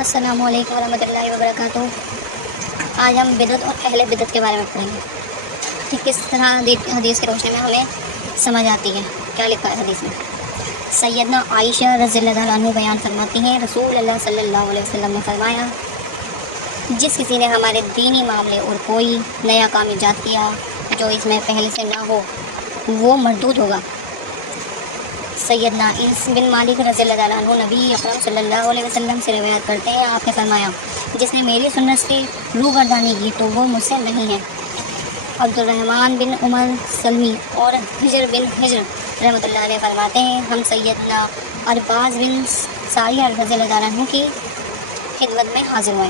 السلام علیکم ورحمۃ اللہ وبرکاتہ۔ آج ہم بدعت اور اہل بدعت کے بارے میں پڑھیں گے کہ کس طرح حدیث کی روشنی میں ہمیں سمجھ آتی ہے۔ کیا لکھا ہے حدیث میں؟ سیدنا عائشہ رضی اللہ عنہ بیان فرماتی ہیں، رسول اللہ صلی اللہ علیہ وسلم نے فرمایا، جس کسی نے ہمارے دینی معاملے اور کوئی نیا کام ایجاد کیا جو اس میں پہلے سے نہ ہو وہ مردود ہوگا۔ سیدنا انس بن مالک رضی اللہ عنہ نبی اکرم صلی اللہ علیہ وسلم سے روایت کرتے ہیں، آپ نے فرمایا، جس نے میری سنت سے روگردانی کی تو وہ مجھ سے نہیں ہے۔ عبد الرحمن بن عمر سلمی اور حجر بن حجر رحمۃ اللہ علیہ فرماتے ہیں، ہم سیدنا ارباز بن ساریہ رضی اللہ عنہ کی خدمت میں حاضر ہوئے۔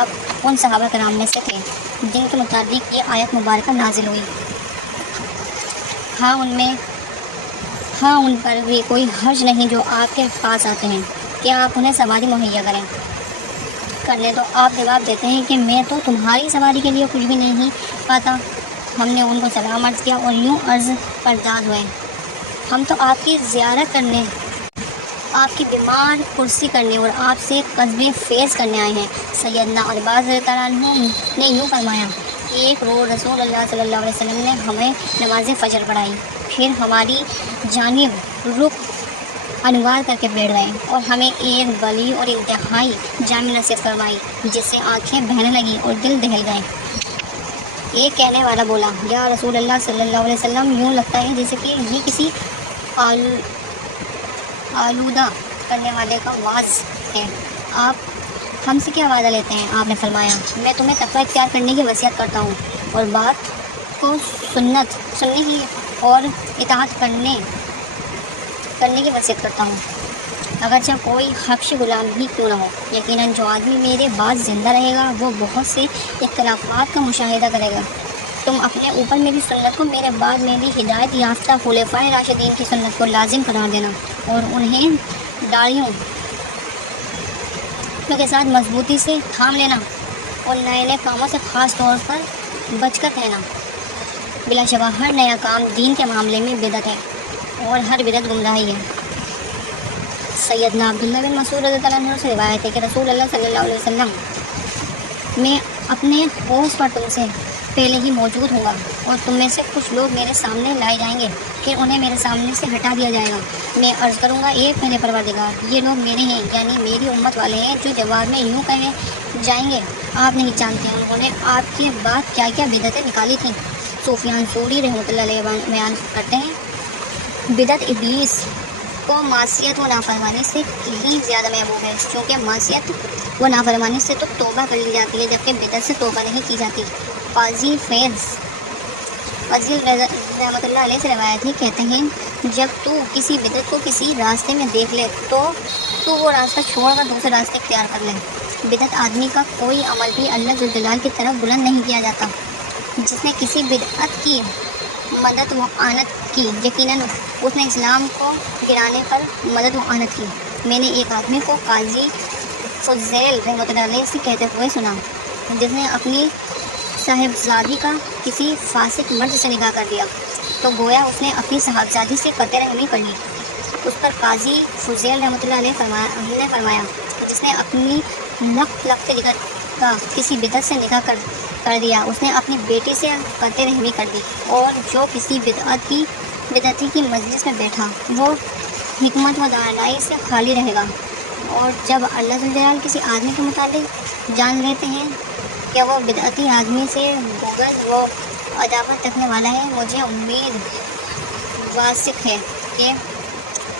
آپ ان صحابہ کرام میں سے تھے جن کے متعلق یہ آیت مبارکہ نازل ہوئی۔ ہاں ان پر بھی کوئی حرج نہیں جو آپ کے پاس آتے ہیں کہ آپ انہیں سواری مہیا کریں تو آپ جواب دیتے ہیں کہ میں تو تمہاری سواری کے لیے کچھ بھی نہیں پاتا۔ ہم نے ان کو سلام عرض کیا اور یوں عرض پرداز ہوئے، ہم تو آپ کی زیارت کرنے، آپ کی بیمار کرسی کرنے اور آپ سے قصبے فیض کرنے آئے ہیں۔ سیدنا ارباز رضی اللہ عنہ نے یوں فرمایا، ایک روز رسول اللہ صلی اللہ علیہ وسلم نے ہمیں نماز فجر پڑھائی، پھر ہماری جانب رخ انوار کر کے بیٹھ گئے اور ہمیں ایک بلی اور انتہائی جامع نصیحت فرمائی جس سے آنکھیں بہنے لگیں اور دل دہل گئے۔ ایک کہنے والا بولا، یا رسول اللہ صلی اللہ علیہ وسلم، یوں لگتا ہے جیسے کہ یہ کسی آلودہ کرنے والے کا واعظ ہے، آپ ہم سے کیا وعدہ لیتے ہیں؟ آپ نے فرمایا، میں تمہیں تقوی اختیار کرنے کی وصیت کرتا ہوں اور بات کو سننے کی اور اطاعت کرنے کی وصیت کرتا ہوں، اگرچہ کوئی حبشی غلام بھی کیوں نہ ہو۔ یقیناً جو آدمی میرے بعد زندہ رہے گا وہ بہت سے اختلافات کا مشاہدہ کرے گا۔ تم اپنے اوپر میری سنت کو، میرے بعد میری ہدایت یافتہ خلفائے راشدین کی سنت کو لازم قرار دینا اور انہیں ڈاڑیوں کے ساتھ مضبوطی سے تھام لینا اور نئے کاموں سے خاص طور پر بچ کر رہنا۔ بلا شبہ ہر نیا کام دین کے معاملے میں بدعت ہے اور ہر بدعت گمراہی ہے۔ سیدنا عبداللہ بن مسعود رضی اللہ عنہ سے روایت ہے کہ رسول اللہ صلی اللہ علیہ وسلم، میں اپنے حوض پر تم سے پہلے ہی موجود ہوں گا اور تم میں سے کچھ لوگ میرے سامنے لائے جائیں گے، پھر انہیں میرے سامنے سے ہٹا دیا جائے گا۔ میں عرض کروں گا، اے میرے پروردگار، یہ لوگ میرے ہیں، یعنی میری امت والے ہیں، جو جواب میں یوں کہے جائیں گے، آپ نہیں جانتے انہوں نے آپ کے بعد کیا کیا بدعتیں نکالی تھیں۔ سفیان ثوری رحمۃ اللہ علیہ بیان کرتے ہیں، بدعت ابلیس کو معصیت و نافرمانی سے کہیں زیادہ محبوب ہے، کیونکہ معصیت و نافرمانی سے تو توبہ کر لی جاتی ہے جبکہ بدعت سے توبہ نہیں کی جاتی۔ قاضی فضیل رحمۃ اللہ علیہ سے روایت ہی کہتے ہیں، جب تو کسی بدعت کو کسی راستے میں دیکھ لے تو وہ راستہ چھوڑ کر دوسرے راستے اختیار کر لے۔ بدعت آدمی کا کوئی عمل بھی اللہ ذو الجلال کی طرف بلند نہیں کیا جاتا۔ جس نے کسی بدعت کی مدد و اعانت کی، یقیناً اس نے اسلام کو گرانے پر مدد و اعانت کی۔ میں نے ایک آدمی کو قاضی فضیل رحمۃ اللہ علیہ سے کہتے ہوئے سنا، جس نے اپنی صاحبزادی کا کسی فاسق مرد سے نکاح کر دیا تو گویا اس نے اپنی صاحبزادی سے قطع رحمی کر لی۔ اس پر قاضی فضیل رحمۃ اللہ علیہ نے فرمایا، جس نے اپنی لخت جگر کا کسی بدعت سے نکاح کر دیا اس نے اپنی بیٹی سے قطع رحمی کر دی، اور جو کسی بدعتی کی مجلس میں بیٹھا وہ حکمت و دانائی سے خالی رہے گا۔ اور جب اللہ ذو الجلال کسی آدمی کے متعلق جان لیتے ہیں کہ وہ بدعتی آدمی سے بغض و عداوت رکھنے والا ہے، مجھے امید واثق ہے کہ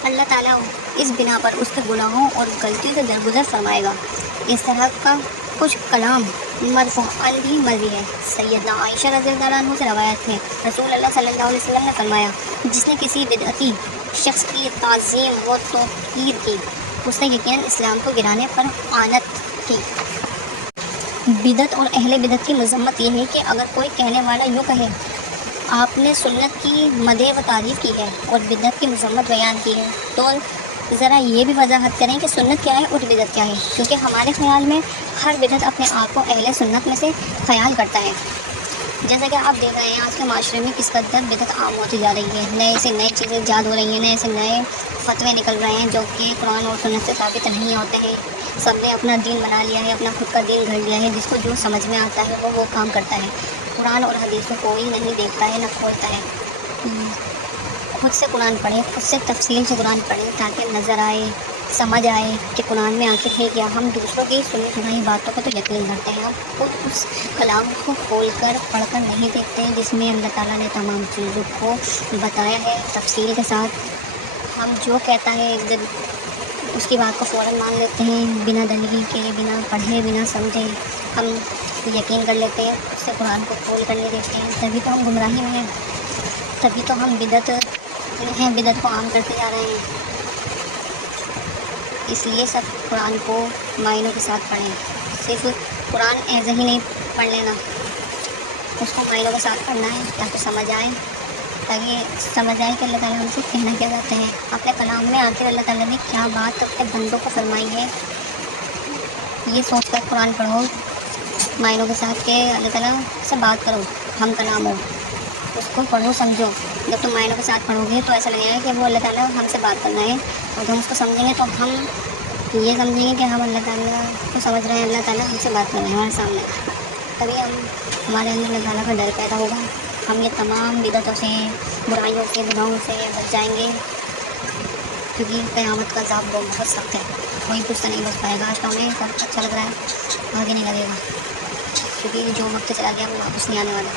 اللہ تعالیٰ اس بنا پر اس کے گناہوں اور غلطیوں سے درگزر فرمائے گا۔ اس طرح کا کچھ کلام مرفوعاً بھی مروی ہے۔ سیدنا عائشہ رضی اللہ عنہ سے روایت ہے، رسول اللہ صلی اللہ علیہ وسلم نے فرمایا، جس نے کسی بدعتی شخص کی تعظیم و توقیر کی، اس نے یقیناً اسلام کو گرانے پر اعانت کی۔ بدعت اور اہل بدعت کی مذمت یہ ہے کہ اگر کوئی کہنے والا یوں کہے، آپ نے سنت کی مدح و تعریف کی ہے اور بدعت کی مذمت بیان کی ہے، تو ذرا یہ بھی وضاحت کریں کہ سنت کیا ہے اور بدعت کیا ہے، کیونکہ ہمارے خیال میں ہر بدعت اپنے آپ کو اہل سنت میں سے خیال کرتا ہے۔ جیسا کہ آپ دیکھ رہے ہیں آج کے معاشرے میں کس قدر بدعت عام ہوتی جا رہی ہے، نئے سے نئی چیزیں ایجاد ہو رہی ہیں، نئے سے نئے فتوے نکل رہے ہیں جو کہ قرآن اور سنت سے ثابت نہیں ہوتے ہیں. سب نے اپنا دین بنا لیا ہے، اپنا خود کا دین گھڑ لیا ہے، جس کو جو سمجھ میں آتا ہے وہ کام کرتا ہے. قرآن اور حدیث کو کوئی نہیں دیکھتا ہے نہ کھولتا ہے. خود سے قرآن پڑھیں، خود سے تفصیل سے قرآن پڑھیں تاکہ نظر آئے، سمجھ آئے کہ قرآن میں آخر ہے کیا. ہم دوسروں کی سنی سنائی باتوں کو تو یقین کرتے ہیں، ہم خود اس کلام کو کھول کر پڑھ کر نہیں دیکھتے جس میں اللہ تعالیٰ نے تمام چیزوں کو بتایا ہے تفصیل کے ساتھ. ہم جو کہتا ہے اس کی بات کو فوراً مان لیتے ہیں، بنا دلیل کے، بنا پڑھے، بنا سمجھے ہم یقین کر لیتے ہیں، اس سے قرآن کو کھول کر نہیں دیکھتے ہیں. تبھی تو ہم گمراہی میں ہیں، تبھی تو ہم بدعت کو عام کرتے جا رہے ہیں. اس لیے سب قرآن کو معنوں کے ساتھ پڑھیں. صرف قرآن ایسے ہی نہیں پڑھ لینا، اس کو معنوں کے ساتھ پڑھنا ہے تاکہ سمجھ آئے کہ اللہ تعالیٰ ہم سے کہنا کیا چاہتے ہیں. اپنے کلام میں آخر اللہ تعالیٰ نے کیا بات اپنے بندوں کو فرمائی ہے، یہ سوچ کر قرآن پڑھو معنوں کے ساتھ کہ اللہ تعالیٰ سے بات کرو، ہم کلام ہو، اس کو پڑھو سمجھو. جب تم معنوں کے ساتھ پڑھو گے تو ایسا لگے گا کہ وہ اللہ تعالیٰ ہم سے بات کرنا ہے، اور ہم اس کو سمجھیں گے تو ہم یہ سمجھیں گے کہ ہم اللہ تعالیٰ کو سمجھ رہے ہیں، اللہ تعالیٰ ہم سے بات کر رہے ہیں ہمارے سامنے. تبھی ہمارے اندر اللہ تعالیٰ کا ڈر پیدا ہوگا. ہم یہ تمام بدعتوں سے، برائیوں سے، گناہوں سے بچ جائیں گے، کیونکہ قیامت کا عذاب بہت سخت ہے، کوئی کچھ تو نہیں بچ پائے گا. آج تو ہمیں بہت اچھا لگ رہا ہے، آگے نہیں لگے گا، کیونکہ جو وقت چلا گیا وہ واپس نہیں آنے والا.